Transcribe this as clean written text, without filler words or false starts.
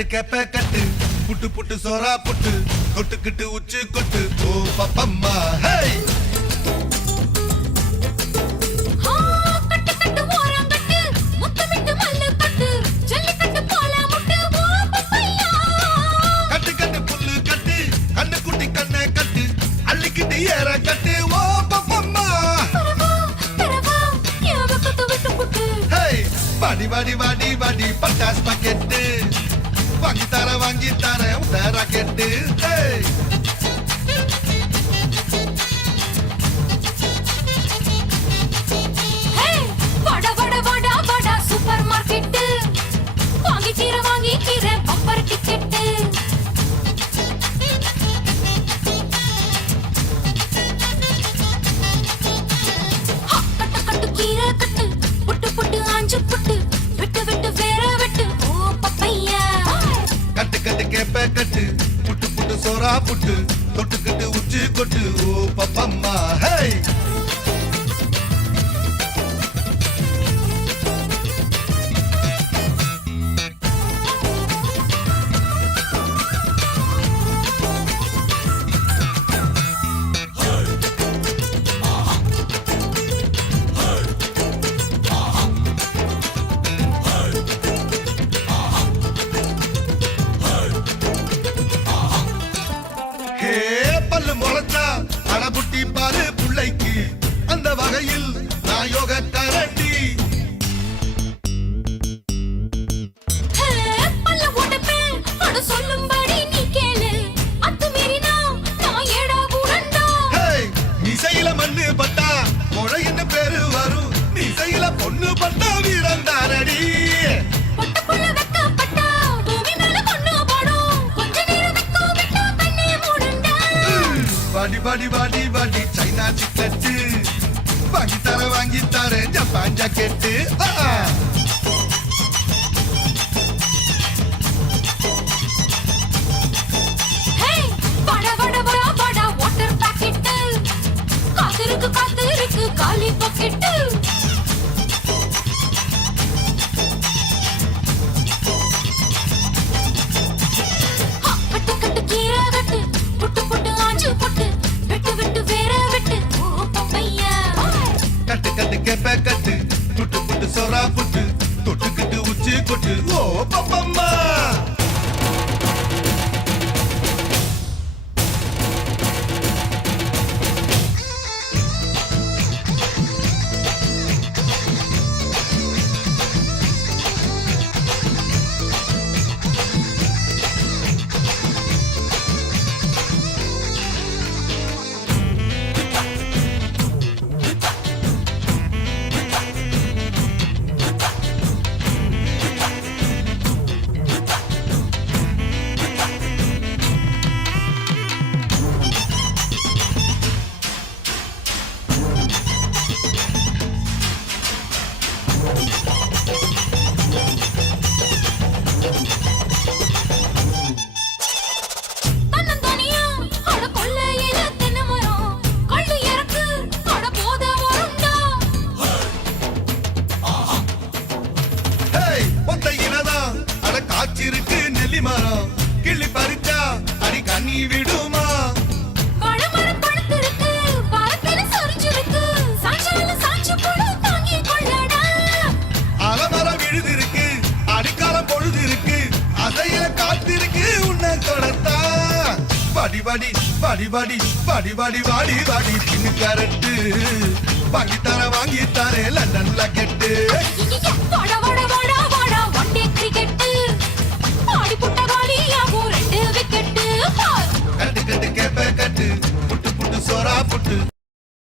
கட்டு கேப்ப கட்டு புட்டு புட்டு சோரா புட்டு கொட்டுக்கிட்டு உச்சு கொட்டு ஓ பப்பம்மா ஹே கட்டு கட்டு புல்லு கட்டு கண்ணு குட்டி கண்ணை கட்டு அள்ளிக்கிட்டு ஏற கட்டு ஓ பப்பம்மா ஹே வாடி வாடி வாடி வாடி பட்டாஸ் பாக்கெட்டு வாங்கி தர ராக்கெட்டு ஹே வட வட வட வட சூப்பர் மார்க்கெட் வாங்கி கீர பம்பர் டிக்கெட் கட்டு கட்டு கீரை கட்டு புட்டு புட்டு ஆஞ்சு புட்டு விட்டு விட்டு வேற விட்டு ஓ பப்பையா கட்டு கட்டு கேப்ப கட்டு புட்டு புட்டு சோரா புட்டு தொட்டுக்கிட்டு உச்சி கொட்டு ஓ பப்பம்மா ஹே பல்லு முளைச்சா அடபுட்டி பாரு புள்ளைக்கு அந்த வகையில் நான் யோக கரண்டி பல்ல உடைப்பேன் அட சொல்லும்படி நீ கேளு அத்துமீறினா நான் ஏடா கூடண்டா மிசையில மண்ணு பட்டா முளைன்னு பேரு வரும் மிசையில பொண்ணு பட்டா வீரந்தாரடி பொட்டப்புள்ள வெக்கப்பட்டா பூமி மேல பொண்ணு போடும் கொஞ்ச நேரம் வெக்க விட்டா கண்ணே மூடுண்டா வாடி வாடி வாடி வாடி சைனா சிக்கெட்டு வாங்கி தர ஜப்பான் ஜாக்கெட்டு ஹே வட வட வட வட வாட்டர் பாக்கெட் காத்திருக்கு காலி பாக்கெட் கட்டு கட்டு கீரை கட்டு புட்டு புட்டு ஆஞ்சு புட்டு விட்டு விட்டு வேற விட்டு ஓ பப்பையா கட்டு கட்டு கேப்ப கட்டு புட்டு புட்டு சோரா புட்டு தொட்டுக்கிட்டு உச்சி கொட்டு ஓ பப்பம்மா தன்னந்தனியா அட கொல்லையில தென்னமரம் கள்ளு இறக்கு அட போத வருண்டா ஒத்தையிலதான் அட காய்ச்சிருக்கு நெல்லி மரம் கிள்ளி பறிச்சா அடி கண்ணி விடுமா பழமரம் பழுத்திருக்கு பழத்தில சொரிஞ்சிருக்கு சாஞ்சால சாஞ்சு போடு தாங்கி கொள்ளடா அலமரம் விழுதிருக்கு அடிக்காலம் பொழுது இருக்கு அதையில காத்திருக்கு உன்னை தொடத்தா படி படி படி படி படி படி வாடி வாடி பின்னு கரட்டு வாங்கி தர லண்டன்ல கெட்டு வட